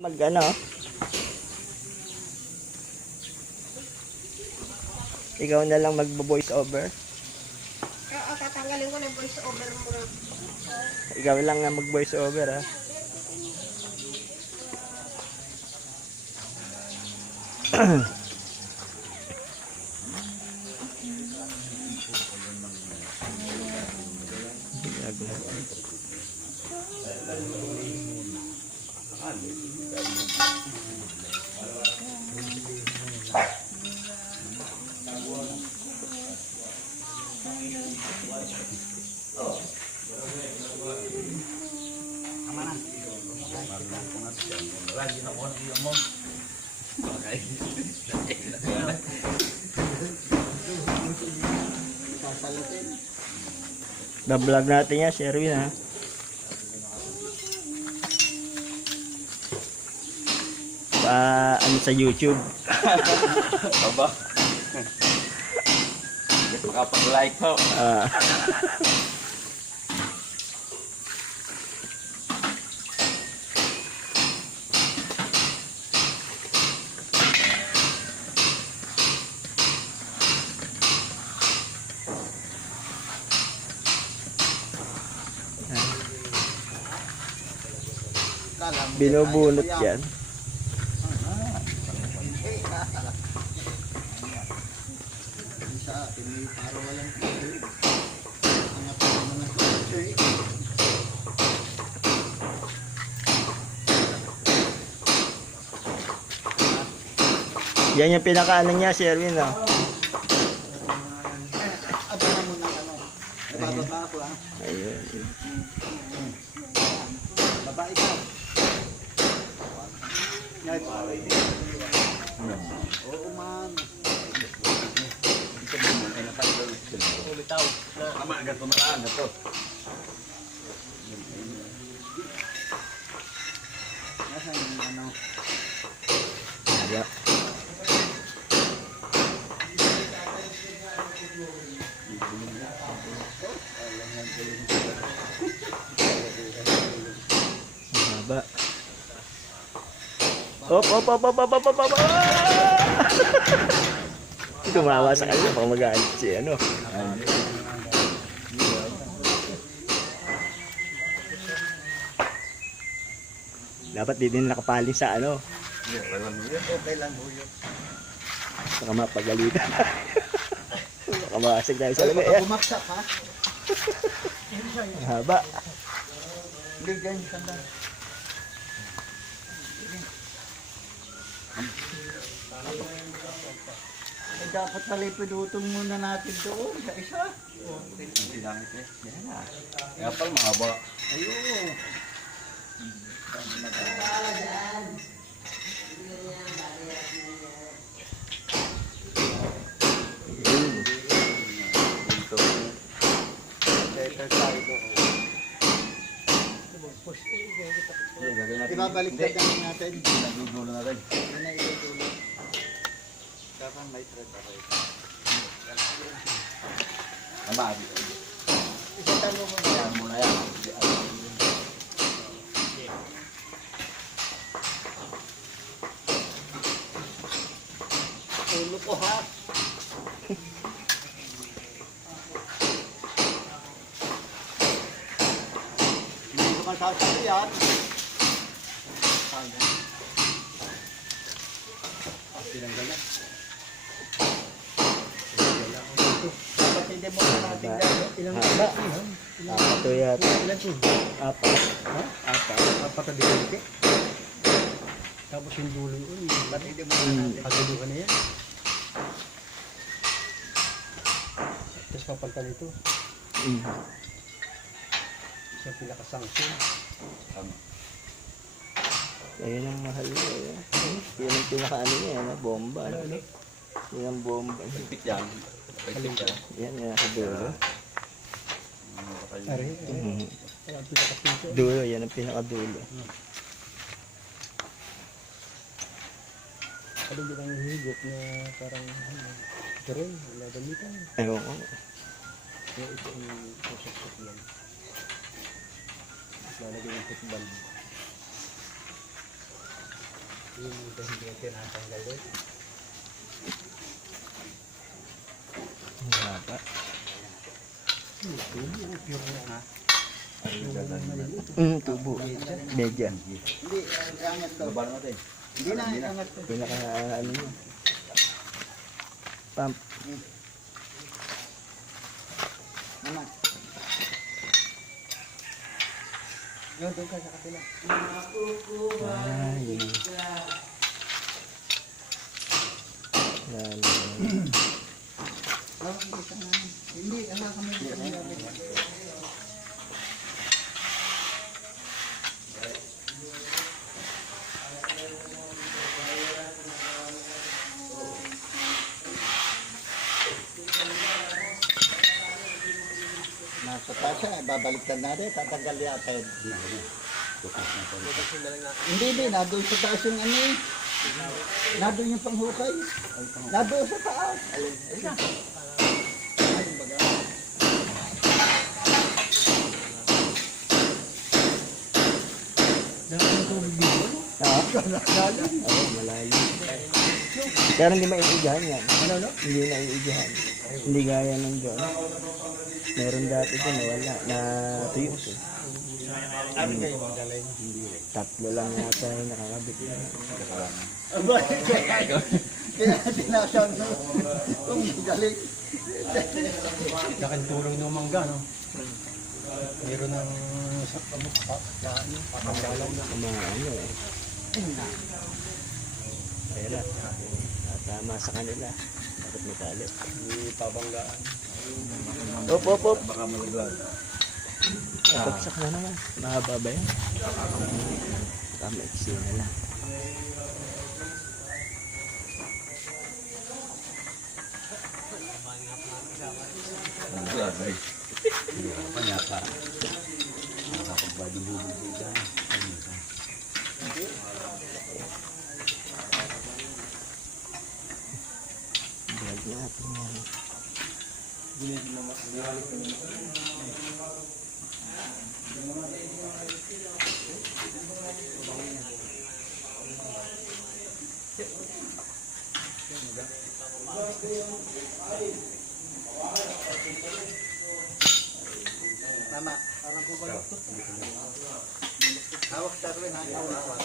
Mag-ano? Ikaw na lang magbo-voice over? Oo, tatanggalin ko na voice over mo. Ikaw lang nga mag-voice over, ha? Da-vlog natin yan, Sherwin, ha? Ano sa YouTube? Aba. Hindi makapag-like ho. Binubunot yan. Yan yung pinakaano niya, Sherwin, no? Ayun. Babae ka. Oo man. Ulitaw. Tama, agad pumaraan na to. Nasaan yung ano? Yeah. Mahaba. Op. Tumawa sa kanya pang mag-aalit si ano. Dapat di din nakapali sa ano. Okay lang ho yun. Baka mapagalitan. Baka makasig tayo sa labi. Ayan. Bumaksak ha? Haba. Hindi ganyan sanda. Dapat pala ipidutong muna natin doon sa isa. Hindi lang ito. Yan na. Kaya pala mahaba. Ayun. Ibabaliktad natin natin. Dudulo na rin. Yan na itutulo. Dapat may thread ako ito. Tama. Isatan mo muna yan. Muna yan. Ulo ko ha. Hindi ko masasabi yan. Tinanggal na. Dapat hindi mo na natin ilang Haba. Ito yata. ilan po? Apat. Apat na dikante. Tapos yung dulo yun. Ba't hindi mo na natin? Kaguluhan na yan. Tapos papalitan ito. Sa pinakasangsin. Tama. Ayun ang mahal niya. Yan ang pinaka-ano niya, ano? Bomba. Ano? Yan ang bomba. Pagpit yan. Pagpit yan. Yan yung nasa dulo. Ari. Mhm. Ang pinakasingko. Dulo, yan ang pinaka-dulo. Ano din ang higop na parang ito rin, wala gamitan. Ayun ko. Kaya ito yung pusok yan. Lalagay yung football. Yung ito hindi natin tinatanggal doon. Ang haba. Pure na ha. Tubo. Medya. Hindi, angat to. Babala natin. Hindi na, angat to. Pinaka ano yun. Pump. Naman. Yun, doon ka sa kabila. Ah, yun. Lalo. Hindi, anak kami dito kami namin. Nasa taas siya, babaliktad natin, tatanggal yata yun. Hindi, nadoon sa taas yung ano eh. Nadoon yung panghukay. Nadoon sa taas. Ayun. Ayun baga. Oo, malalim. Pero hindi maiigahan yan. Ano? Hindi naiigahan. Hindi gaya ng John. Meron dati dyan na wala. Na tuyo siya. Ano kayo magaling? Tatlo lang yata yung nakakabit. Aba, kaya tinasabi mo kung galing. Laking tulong ng mangga, no? Meron ng papanggalan na. Ang mga ano eh. Ayun na. Tama sa kanila. Dapat may tali. Hindi pabanggaan. Op, op, op. Baka malaglag. Kapagsak na naman. Mahaba ba yan? Tama, iksi na lang. Malaglag. Panyapa. Nakakagbadi hubog dyan. Vlog natin yan. Tama. Parang kubalok to. Hawak sa rin ha. Hawak.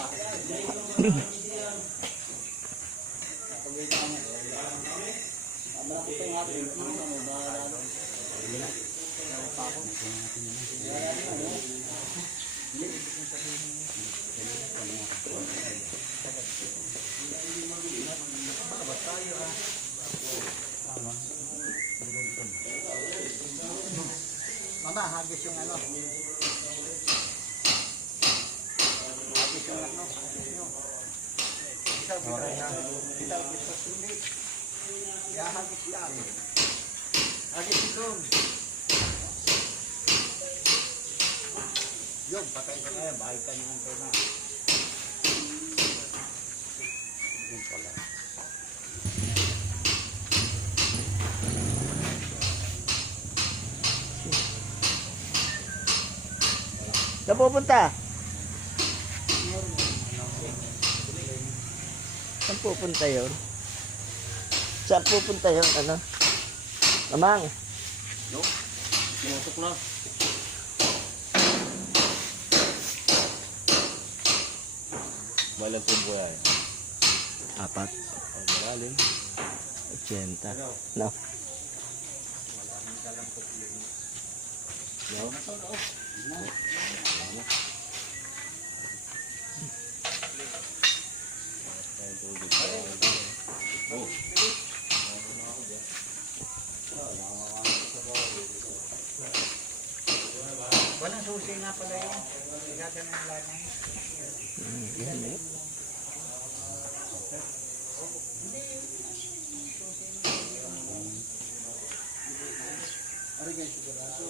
Mama, hagis yung ano. Hagis yung ano. Hagis sa sili. Kaya hagis yan. Hagis itong. Yun, patay ka ngayon. Bahal ka niyo ng pena. Yun pala. Saan pupunta? Saan pupunta yun? Saan pupunta yun? Ano? Mamang. Tumutok na. Balang tubo yan. 4. Ang malalim. 80. No. Walang susi nga pala yun. Gagawin ng lanay. Yan eh. Ari guys, sigurado.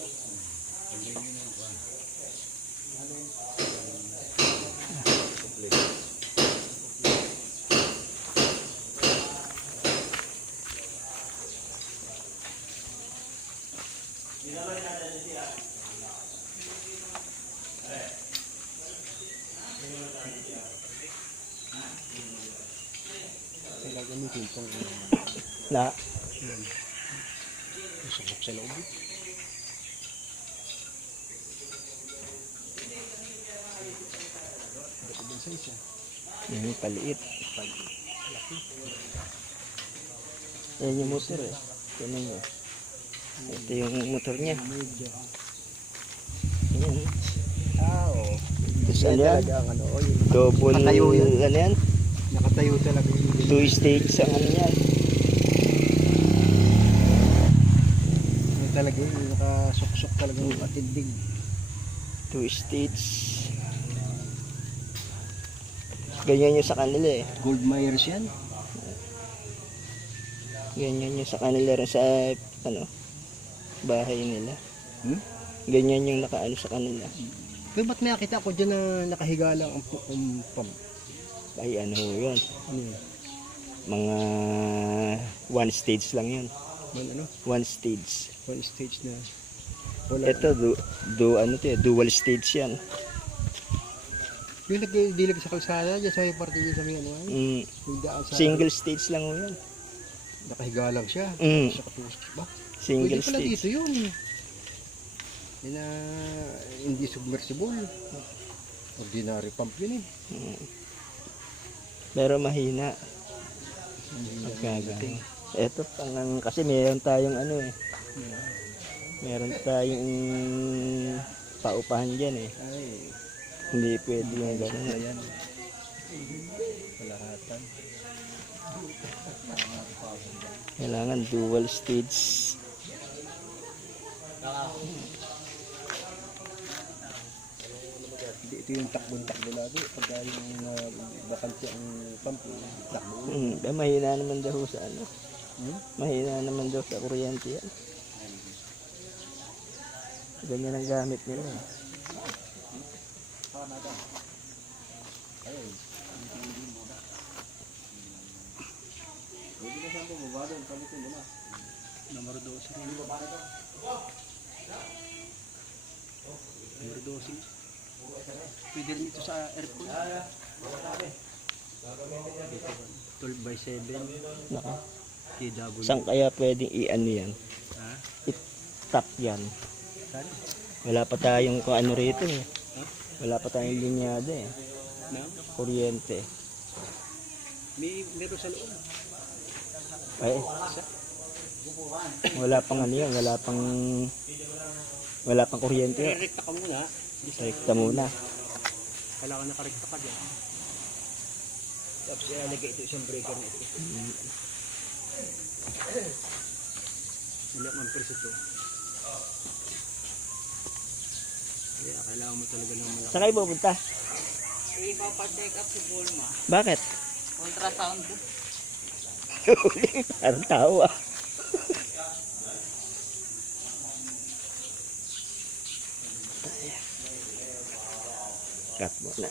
gamitin itong Na, usok sa loob. Ba't ibang size ah? paliit. Yan yung motor eh. Tignan nyo. Ito yung motor niya. Ayan. Oo. Tapos ano yan? Ang ano, yung Double, Nakatayo yun. ano yan? nakatayo talaga yung 2 stage ang ano yan. Yung talaga yung nakasuksok talaga yung matinding. 2 stage. Ganyan yung sa kanila eh. Gold Myers yan. Ganyan yung sa kanila rin sa ano, bahay nila. Hmm? Ganyan yung nakaano sa kanila. Pero ba't may nakita ko dyan na nakahiga lang ang pump? Ay ano ho yun. Ano yun? Mga 1 stage lang yun. Ano? 1 stage. One stage na. Wala. Ito ano to, dual stage yan. Yung nagdilag sa kalsada, dyan sa may party dyan sa may ano ay. Yung daan sa... Single stage lang ho yan. Nakahiga lang siya. Mm. Sa katusok ba? Single Pwede pala stage. dito yun. Yan na hindi submersible. Ordinary pump yun eh. Pero mahina. Pagkagaling. Ito pang kasi meron tayong ano eh. Meron tayong paupahan dyan eh. Ay, Hindi pwede yung gano'n. ayan. Kalahatan. Kailangan dual stage. Hindi, ito yung takbo-takbo lagi. Pagka yung bakante ang pump, takbo. Mahina naman daw sa ano. Hmm? Mahina naman daw sa kuryente yan. Ganyan ang gamit nila eh. Numero 12. Numero 12. Pwede rin ito sa aircon. 12 by 7. Naka. TW. Saan kaya pwedeng i-ano yan? Ha? I-tap yan. Saan? Wala pa tayong kung ano rito eh. Wala pa tayong linyada eh. No? Kuryente. Meron sa loob. Ay. Wala pang ano yan. Wala pang kuryente yan. Rekta ka muna. Rekta muna. Kailangan nakarekta ka dyan. Tapos ilalagay ito isang breaker na ito. Ilang amperes ito. Kaya kailangan mo talaga ng malaki. Saan kayo pupunta? Ipapacheck up si Bulma. Bakit? Ultrasound. Parang tao ah. Cut mo na.